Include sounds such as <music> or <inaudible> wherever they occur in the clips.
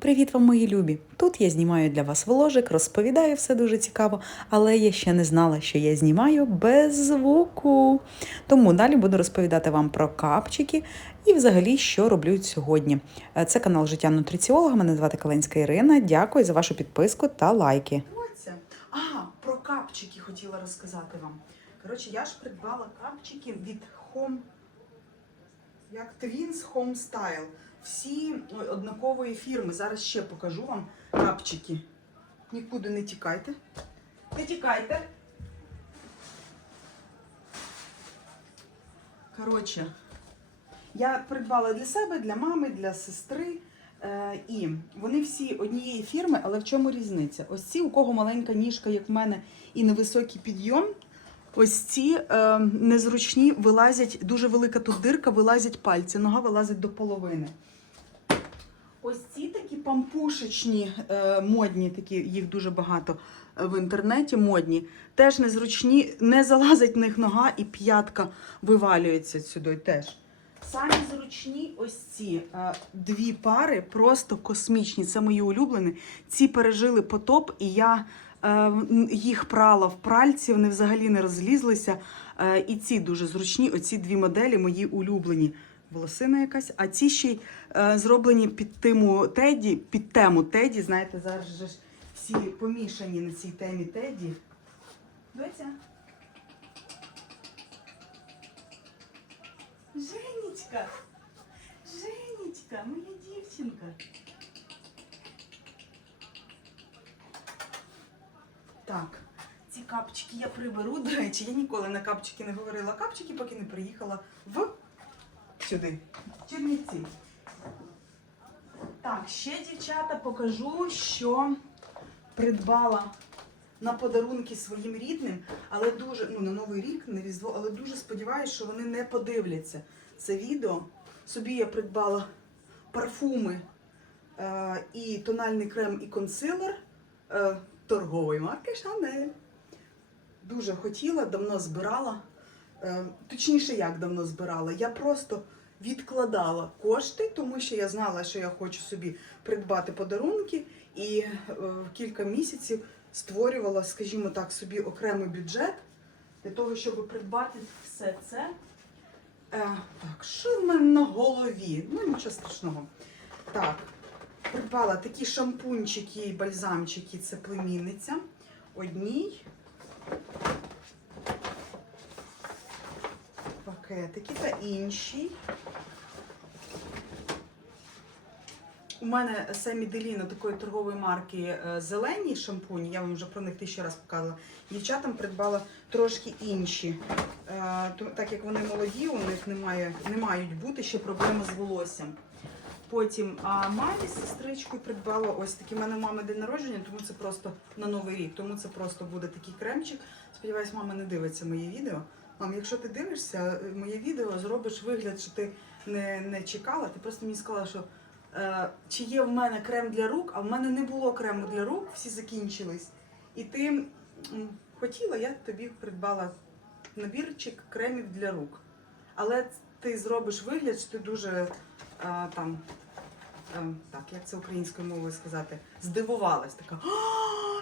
Привіт вам, мої любі! Тут я знімаю для вас вложик, розповідаю все дуже цікаво, але я ще не знала, що я знімаю без звуку. Тому далі буду розповідати вам про капчики і взагалі, що роблю сьогодні. Е, Це канал Життя нутриціолога. Мене звати Каленська Ірина. Дякую за вашу підписку та лайки. А, про капчики хотіла розказати вам. Коротше, я ж придбала капчики від Home як Twins Home Style. Всі однакової фірми. Зараз ще покажу вам капчики. Нікуди не тікайте. Не тікайте. Коротше, я придбала для себе, для мами, для сестри. Е, і вони всі однієї фірми, але в чому різниця? Ось ці, у кого маленька ніжка, як в мене, і невисокий підйом. Ось ці е, незручні вилазять, дуже велика тут дирка, вилазять пальці, нога вилазить до половини. Ось ці такі пампушечні, е, модні, такі, їх дуже багато е, в інтернеті, модні, теж незручні, не залазить в них нога і п'ятка вивалюється сюди теж. Самі зручні ось ці е, дві пари, просто космічні. Це мої улюблені. Ці пережили потоп, і я їх прала в пральці, вони взагалі не розлізлися. Е, і ці дуже зручні, оці дві моделі мої улюблені. Волосина якась, а ці ще й е, зроблені під тему Теді, під тему Теді. Знаєте, зараз же ж всі помішані на цій темі Теді. Доця. Женечка, Женечка, моя дівчинка. Так, ці капчики я приберу. До речі, я ніколи на капчики не говорила капчики, поки не приїхала в сюди. Чернівці. Так, ще, дівчата, покажу, що придбала на подарунки своїм рідним, але дуже, ну, на Новий рік, на Різдво, але дуже сподіваюся, що вони не подивляться це відео. Собі я придбала парфуми е, і тональний крем, і консилер е, торгової марки Chanel. Дуже хотіла, давно збирала. Е, точніше, як давно збирала. Я просто відкладала кошти, тому що я знала, що я хочу собі придбати подарунки, і е, кілька місяців створювала, скажімо так, собі окремий бюджет для того, щоб придбати все це. Е, так, що в мене на голові? Ну, нічого страшного. Так, придбала такі шампунчики і бальзамчики, це племінниця. Одній. Пакетики та інший. У мене Семі Деліно такої торгової марки е, зелені шампуні, я вам вже про них тисячу раз показувала. Дівчатам придбала трошки інші. Е, Так як вони молоді, у них немає, не мають бути ще проблеми з волоссям. Потім а мамі з сестричкою придбала ось такі. У мене мами день народження, тому це просто на новий рік. Тому це просто буде такий кремчик. Сподіваюсь, мама не дивиться моє відео. Мам, якщо ти дивишся е, моє відео, зробиш вигляд, що ти не, не чекала. Ти просто мені сказала, що е, чи є в мене крем для рук, а в мене не було крему для рук, всі закінчились. І ти хотіла, я тобі придбала набірчик кремів для рук. Але ти зробиш вигляд, що ти дуже там. е, Так, як це українською мовою сказати, здивувалась така.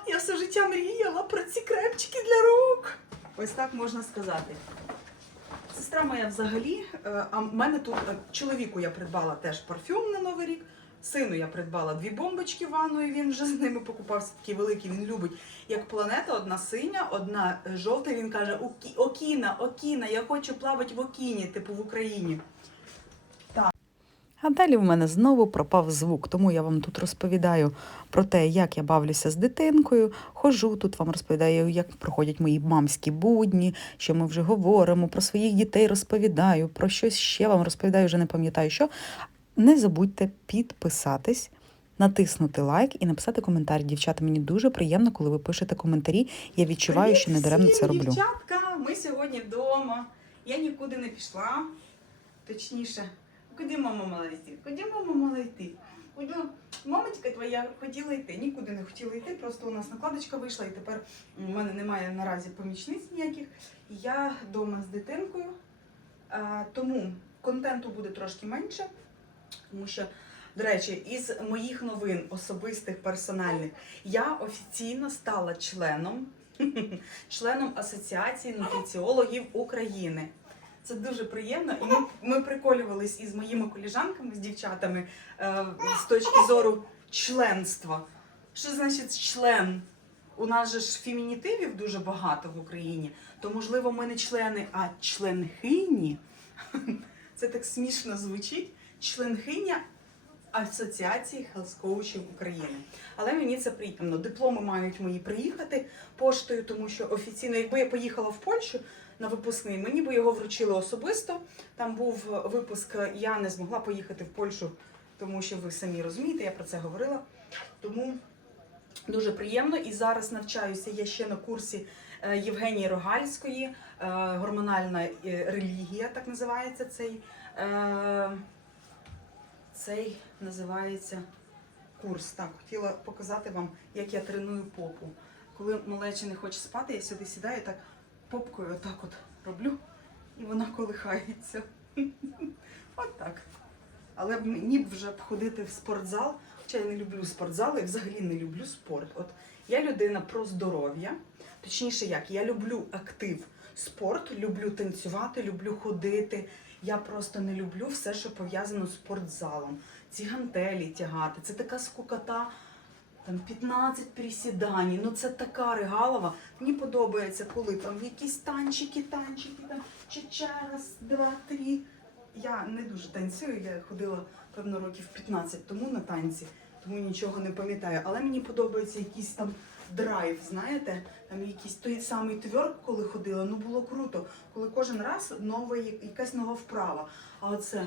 Я все життя мріяла про ці кремчики для рук. Ось так можна сказати. Сестра моя взагалі, е, а в мене тут е, чоловіку я придбала теж парфюм на Новий рік. Сину я придбала дві бомбочки в ванну, і він вже з ними покупався такі великі. Він любить як планета, одна синя, одна е, жовта. Він каже: Окіна, Окіна, я хочу плавати в Окіні, типу в Україні. А далі в мене знову пропав звук, тому я вам тут розповідаю про те, як я бавлюся з дитинкою. Хожу тут вам розповідаю, як проходять мої мамські будні, що ми вже говоримо про своїх дітей, розповідаю, про щось ще вам розповідаю, вже не пам'ятаю що. Не забудьте підписатись. Натиснути лайк і написати коментар. Дівчата, мені дуже приємно, коли ви пишете коментарі. Я відчуваю, що не даремно це роблю. Дівчатка, ми сьогодні вдома. Я нікуди не пішла. Точніше, куди мама мала йти? Куди мама мала йти? Куди? Мамочка твоя хотіла йти, нікуди не хотіла йти, просто у нас накладочка вийшла, і тепер у мене немає наразі помічниць ніяких. Я вдома з дитинкою, тому контенту буде трошки менше, тому що До речі, із моїх новин особистих персональних я офіційно стала членом, <laughs> членом Асоціації нутриціологів України. Це дуже приємно. І ми, ми приколювались із моїми коліжанками, з дівчатами е, з точки зору членства. Що значить член? У нас же ж фемінітивів дуже багато в Україні, то можливо ми не члени, а членхині. <laughs> Це так смішно звучить. Членхиня Асоціації хелс-коучів України. Але мені це приємно. Дипломи мають мої приїхати поштою, тому що офіційно, якби я поїхала в Польщу на випускний, мені би його вручили особисто. Там був випуск, я не змогла поїхати в Польщу, тому що ви самі розумієте, я про це говорила. Тому дуже приємно. І зараз навчаюся я ще на курсі е, Євгенії Рогальської, е, гормональна е, релігія, так називається цей. Цей називається курс. Так, хотіла показати вам, як я треную попу. Коли малеча не хоче спати, я сюди сідаю так попкою отак от роблю, і вона колихається. <laughs> От так. Але мені б вже б ходити в спортзал, хоча я не люблю спортзал і взагалі не люблю спорт. От я людина про здоров'я, точніше як, я люблю актив, спорт, люблю танцювати, люблю ходити. Я просто не люблю все, що пов'язано з спортзалом. Ці гантелі тягати. Це така скукота. Там 15 присідань. Ну це така регалова. Мені подобається, коли там якісь танчики, танчики, там чи раз, два, три. Я не дуже танцюю, я ходила, певно, років 15 тому на танці, тому нічого не пам'ятаю. Але мені подобається якийсь там драйв, знаєте, там якийсь той самий тверк, коли ходила, ну було круто, коли кожен раз нова, якась нова вправа. А оце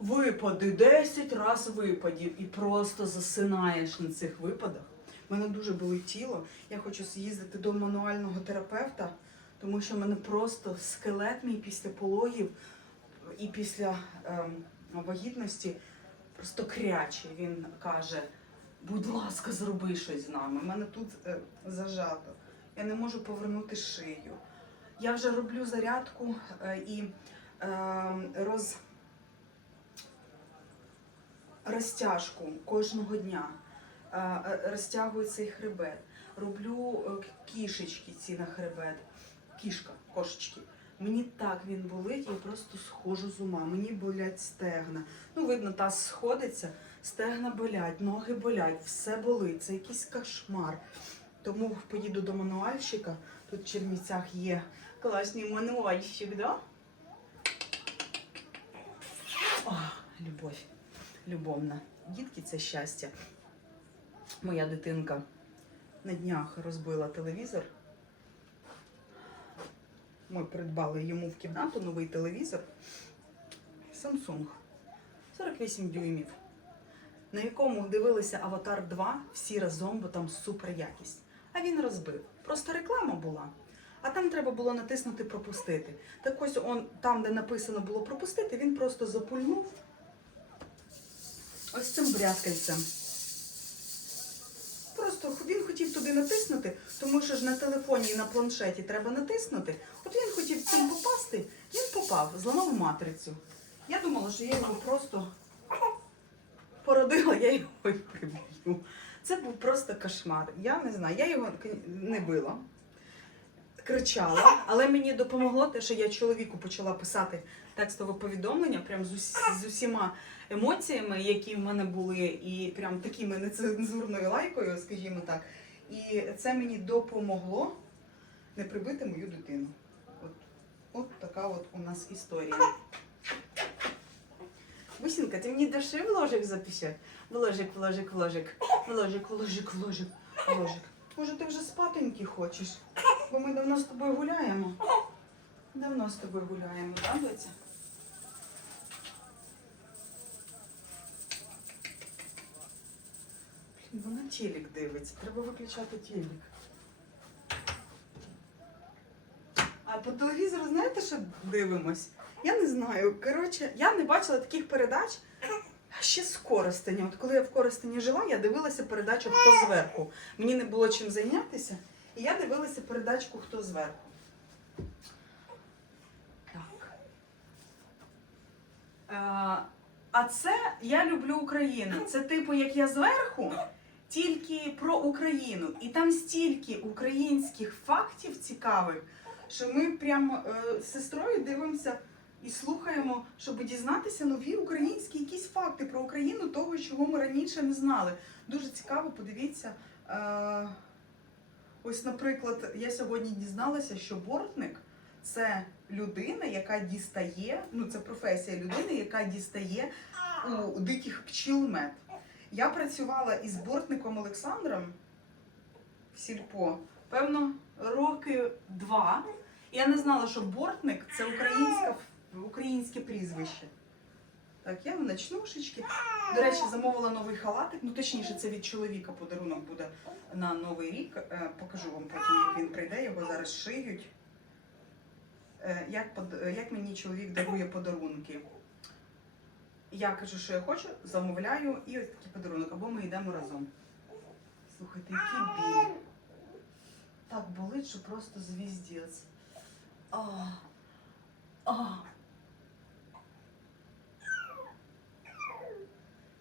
випади, 10 раз випадів і просто засинаєш на цих випадах. У мене дуже болить тіло. Я хочу з'їздити до мануального терапевта, тому що в мене просто скелет мій після пологів і після ем, вагітності просто крячий. Він каже: будь ласка, зроби щось з нами. У мене тут е, зажато. Я не можу повернути шию. Я вже роблю зарядку е, і е, роз, розтяжку кожного дня. Е, е, розтягую цей хребет. Роблю е, кішечки ці на хребет. Кішка, кошечки. Мені так він болить, я просто схожу з ума. Мені болять стегна. Ну, видно, таз сходиться, стегна болять, ноги болять, все болить. Це якийсь кошмар. Тому поїду до мануальщика. Тут в Чернівцях є класний мануальщик, да? О, любов. Любовна. Дітки це щастя. Моя дитинка на днях розбила телевізор. Ми придбали йому в кімнату новий телевізор Samsung 48 дюймів, на якому дивилися Аватар 2 всі разом, бо там супер якість. А він розбив. Просто реклама була. А там треба було натиснути пропустити. Так ось он, там, де написано було пропустити, він просто запульнув ось цим брязкальцем. Просто він хотів туди натиснути, тому що ж на телефоні і на планшеті треба натиснути. От він хотів цим попасти, він попав, зламав матрицю. Я думала, що я його просто породила, я його і приб'ю. Це був просто кошмар. Я не знаю, я його не била, кричала, але мені допомогло те, що я чоловіку почала писати текстове повідомлення, прям з, усі, з усіма емоціями, які в мене були, і прям такими нецензурною лайкою, скажімо так. І це мені допомогло не прибити мою дитину. От, от така от у нас історія. Бусинка, ти мені даши вложик записати? Вложик, вложик, вложик. Вложик, вложик, вложик, вложик. Може, ти вже спатоньки хочеш? Бо ми давно з тобою гуляємо. Давно з тобою гуляємо, так, доця? Блін, вона телек дивиться. Треба виключати телек. А по телевізору знаєте, що дивимось? Я не знаю. Коротше, я не бачила таких передач ще з Коростеня. От коли я в Коростені жила, я дивилася передачу Хто зверху. Мені не було чим зайнятися, і я дивилася передачку Хто зверху. Так. Е, А це я люблю Україну. Це типу, як я зверху, тільки про Україну. І там стільки українських фактів цікавих, що ми прямо е, з сестрою дивимося і слухаємо, щоб дізнатися нові українські якісь факти про Україну, того, чого ми раніше не знали. Дуже цікаво, подивіться. Е, ось, наприклад, я сьогодні дізналася, що бортник це людина, яка дістає, ну це професія людини, яка дістає у диких пчіл мед. Я працювала із бортником Олександром в сільпо, певно, роки два. Я не знала, що бортник це українська, українське прізвище. Так, я в ночнушечки. До речі, замовила новий халатик. Ну, точніше, це від чоловіка подарунок буде на Новий рік. Е, Покажу вам потім, як він прийде, його зараз шиють. Е, Як, як мені чоловік дарує подарунки. Я кажу, що я хочу, замовляю і ось такий подарунок. Або ми йдемо разом. Слухайте, який біль. Так болить, що просто звіздець. А, а.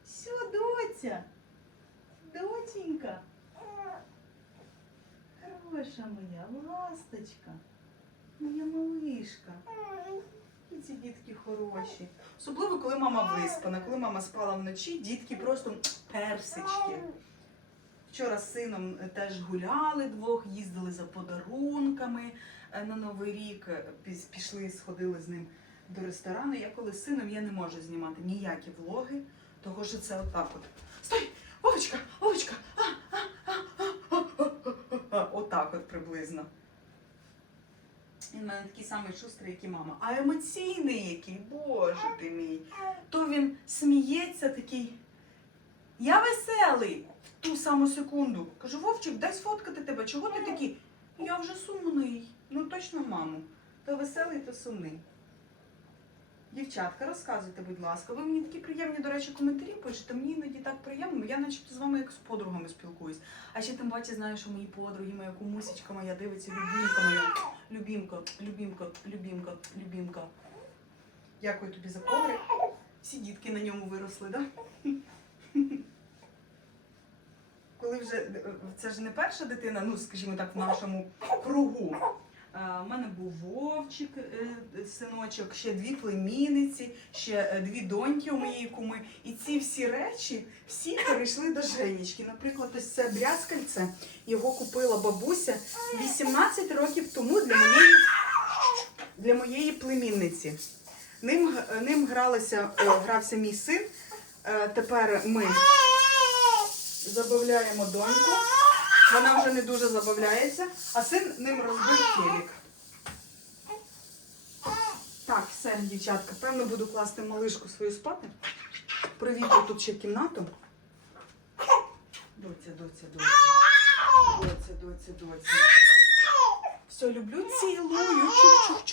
Все, доця. Доченька. Хороша моя ласточка. Моя малишка. І ці дітки хороші. Особливо, коли мама виспана, коли мама спала вночі, дітки просто персички. Вчора з сином е, теж гуляли двох, їздили за подарунками е, на Новий рік. е, Пішли, сходили з ним до ресторану. Я коли з сином я не можу знімати ніякі влоги, того що це отак от. Стой! Вовочка! Вовочка! А, а, а, а, а, а, а, а. Отак от приблизно. Він в мене такий самий шустрий, як і мама. А емоційний який, боже ти мій. То він сміється такий. Я веселий в ту саму секунду. Кажу, Вовчик, дай сфоткати тебе. Чого ти такий? Я вже сумний. Ну точно, мамо. То веселий, то сумний. Дівчатка, розказуйте, будь ласка. Ви мені такі приємні, до речі, коментарі пишете. Мені іноді так приємно. Я начебто з вами як з подругами спілкуюсь. А ще тим паче знаю, що мої подруги, моя кумусічка моя дивиться, любімка моя. Любімка, любімка, любімка, любімка. Дякую тобі за коврик. Всі дітки на ньому виросли? Да? Коли вже е, це ж не перша дитина, ну скажімо так, в нашому кругу. Е, У мене був Вовчик, е, синочок, ще дві племінниці, ще е, дві доньки у моєї куми. І ці всі речі всі перейшли до Женечки. Наприклад, ось це брязкальце. Його купила бабуся 18 років тому для моєї, для моєї племінниці. Ним, ним гралася, е, грався мій син. Е, Тепер ми забавляємо доньку. Вона вже не дуже забавляється, а син ним розбив телек. Так, все, дівчатка, певно буду класти малишку свою спати. Провітрю тут ще кімнату. Доця, доця, доця. Доця, доця, доця. Все, люблю, цілую. Чух,